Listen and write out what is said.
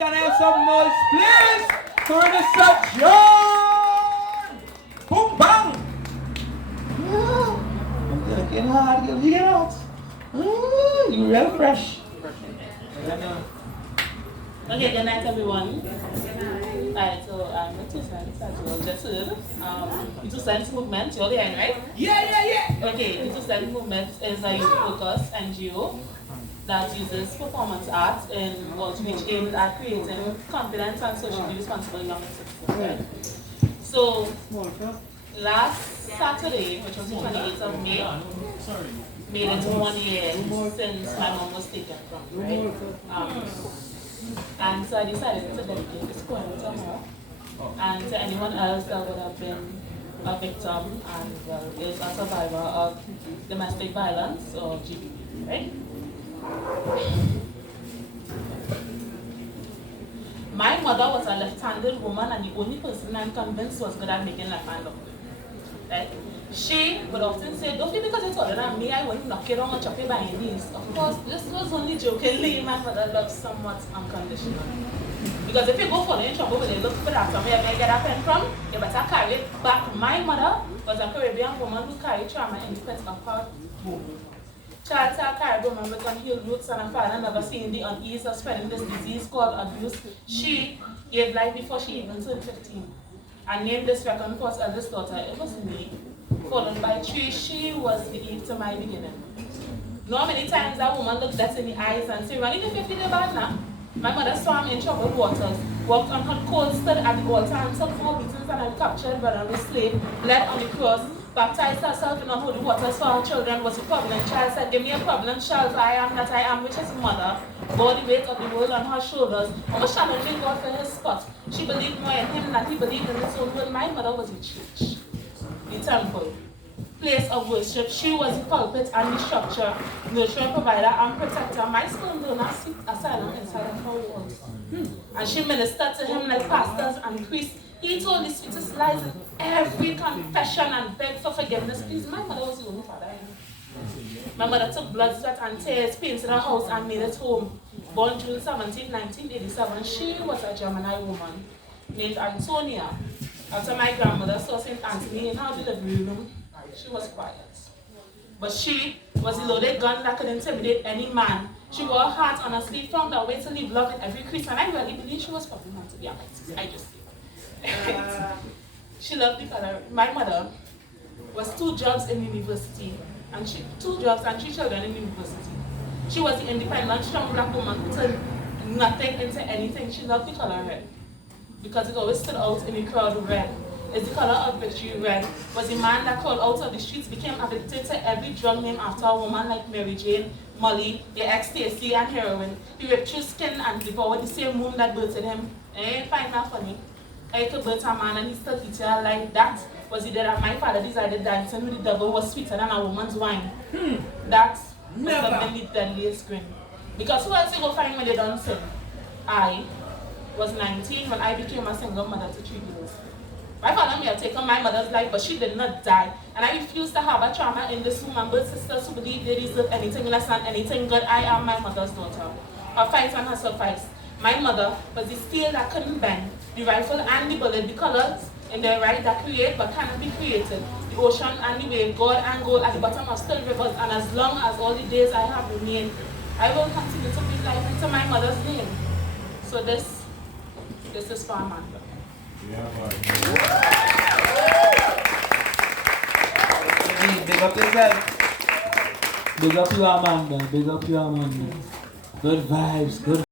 Can I have some noise, please, for Renessa John? Boom, bang! I'm working hard, girl. You get out. You real fresh. Okay, good night, everyone. Alright, so the two cents as well, just heard. The two cents movement, you're behind, right? Yeah. Okay, the two cents movement is a youth focused NGO that uses performance art in which aims at creating confident and socially responsible young citizens. Right? So, last Saturday, which was the 28th of May, made it 1 year since my mom was taken from me, right? And so I decided to dedicate this poem to her and to anyone else that would have been a victim and is a survivor of domestic violence or GBV, right? My mother was a left-handed woman, and the only person I'm convinced was good at making left-hand look good. Right? She would often say, "Don't feel because you're taller than me, I won't knock you down or chop you by your knees." Of course, this was only jokingly. My mother loved somewhat unconditionally. Because if you go for in trouble when you look for that, somewhere you get a pen from, you better carry it back. My mother was a Caribbean woman who carried trauma in the pits of her womb. Child Caribbean woman with unhealed roots and a father never seen the unease of spreading this disease called abuse. She gave life before she even turned 15 and named this second first eldest daughter. It was me, followed by three. She was the Eve to my beginning. Not many times that woman looked us in the eyes and said, "Running if you feel bad now." My mother swam in troubled waters, walked on hot coals, stood at the altar and took more beatings than I captured brother was slave, bled on the cross, baptized herself in unholy waters for her children, was a provident child, said, "Give me a provident child, for I am that I am," which is mother, bore the weight of the world on her shoulders, almost challenging God for his spot. She believed more in him than he believed in his own will. My mother was the church, the temple, place of worship. She was the pulpit and the structure, nurturer, provider, and protector. My sperm donor seek asylum inside of her walls. And she ministered to him like pastors and priests. He told the sweetest lies in every confession and begged for forgiveness. Please, my mother was the only father I knew. My mother took blood, sweat, and tears, painted her house, and made it home. Born June 17, 1987, she was a Gemini woman named Antonia. After my grandmother saw St. Anthony in her delivery room, she was quiet. But she was the loaded gun that could intimidate any man. She wore her heart on her sleeve, found her way to leave love in every crease, and I really believe she was probably meant to be a artist. I just did. She loved the color. My mother was two jobs in university, and 2 jobs and 3 children in university. She was the independent, strong black woman who turned nothing into anything. She loved the color red because it always stood out in the crowd. Red is the color of victory. Red was the man that crawled out of the streets, became addicted to every drug named after a woman like Mary Jane, Molly, the ecstasy, and heroin. He ripped through skin and devoured the same womb that birthed him. I ain't find that funny. I could birth a man and he still eat her alive. That was the day that my father decided dancing with the devil was sweeter than a woman's wine. That was something the deadliest grin. Because who else you go find when they don't sin? I was 19 when I became a single mother to 3 girls. My father may have taken my mother's life, but she did not die. And I refuse to have a trauma in this woman. Birth sisters who believe they deserve anything less than anything good. I am my mother's daughter. Her fight and her suffice. My mother was the steel that couldn't bend, the rifle and the bullet, the colors in their right that create but cannot be created, the ocean and the wave, God and gold at the bottom of still rivers, and as long as all the days I have remained, I will continue to breathe life into my mother's name. So this is for Amanda. Big up yourself. Big up you, Amanda. Big up you, Amanda. Good vibes. Good.